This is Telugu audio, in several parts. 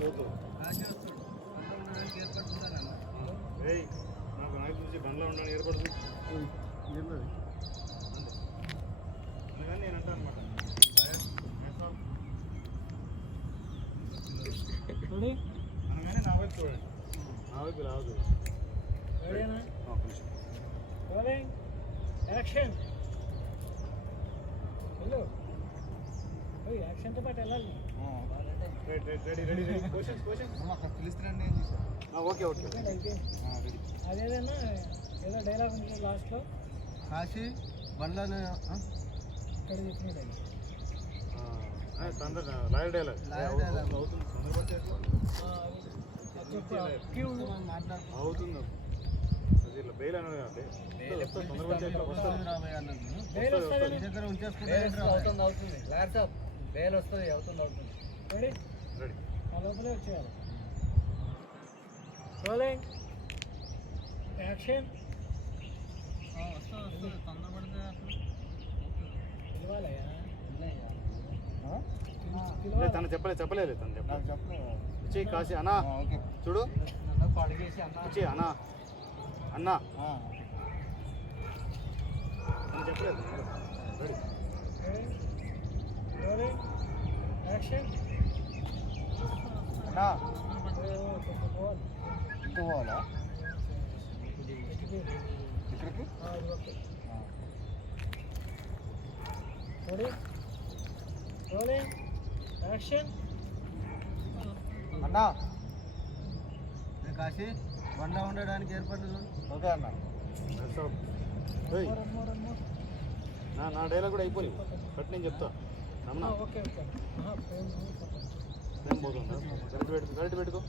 నాకు చూసి బండ్లో ఉండడానికి ఏర్పడుతుంది అందుకని నేను అంటాను అనమాట. అనగానే నా వైపు చూడండి, నా వైపు రావద్దు. యాక్షన్ హలో యాక్షన్తో పాటు వెళ్ళాలి. ఓకే ఓకే అదేదన్నా ఏదో డైలాగ్ ఉంది లాస్ట్లో కాశీ బండ్లను ఇక్కడ చెప్పిన లాయర్ డైలాగ్ అవుతుంది. అవుతుంది అది ఇట్లా బెయిల్ అనేది దగ్గర ఉంచేసుకుంటే అవుతుంది ల్యాప్టాప్ బెయిల్ వస్తుంది అవుతుంది రెడీ రెడీ ఆ లోపలే వచ్చేయాలి. రోలింగ్ యాక్షన్ పిలవాలయ్యా తను చెప్పలేదు తను చెప్పలేదు. కాశీ అన్నా చూడు అడిగేసి అన్న అన్నా అన్నా తను చెప్పలేదు. రెడీ రోలింగ్ యాక్షన్ అన్నా ఇంకో పోవాలా ఇక్కడికి రెడీ రోలింగ్ యాక్షన్ అన్నా కాశీ బండ ఉండడానికి ఏర్పడదు. ఓకే అన్న నా డైలాగ్ కూడా అయిపోయి కట్ నేను చెప్తా. రమణ ఓకే ఓకే నేను పోతుందా కరెక్ట్ పెట్టుకో.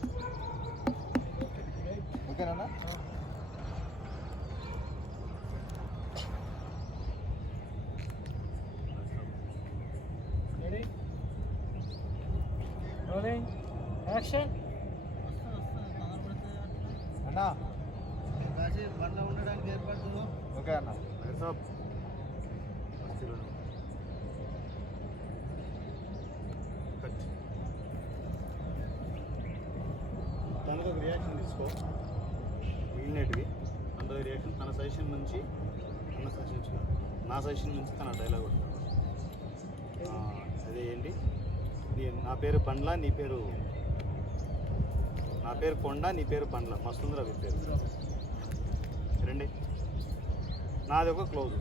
ఓకేనా రెడీ రోలింగ్ యాక్షన్ అన్నా కాశీ బండ ఉండడానికి ఏర్పడుతుంది. ఓకే అన్న తనకు ఒక రియాక్షన్ తీసుకో మిగిలినవి. అందులో రియాక్షన్ తన సజెషన్ నుంచి నా సజెషన్ నుంచి తన డైలాగ్ ఉంటుంది. అదే ఏంటి నా పేరు పండ్ల నీ పేరు నా పేరు కొండ నీ పేరు పండ్ల మస్తుందిరా మీ పేరు రండి. నాది ఒక క్లోజ్.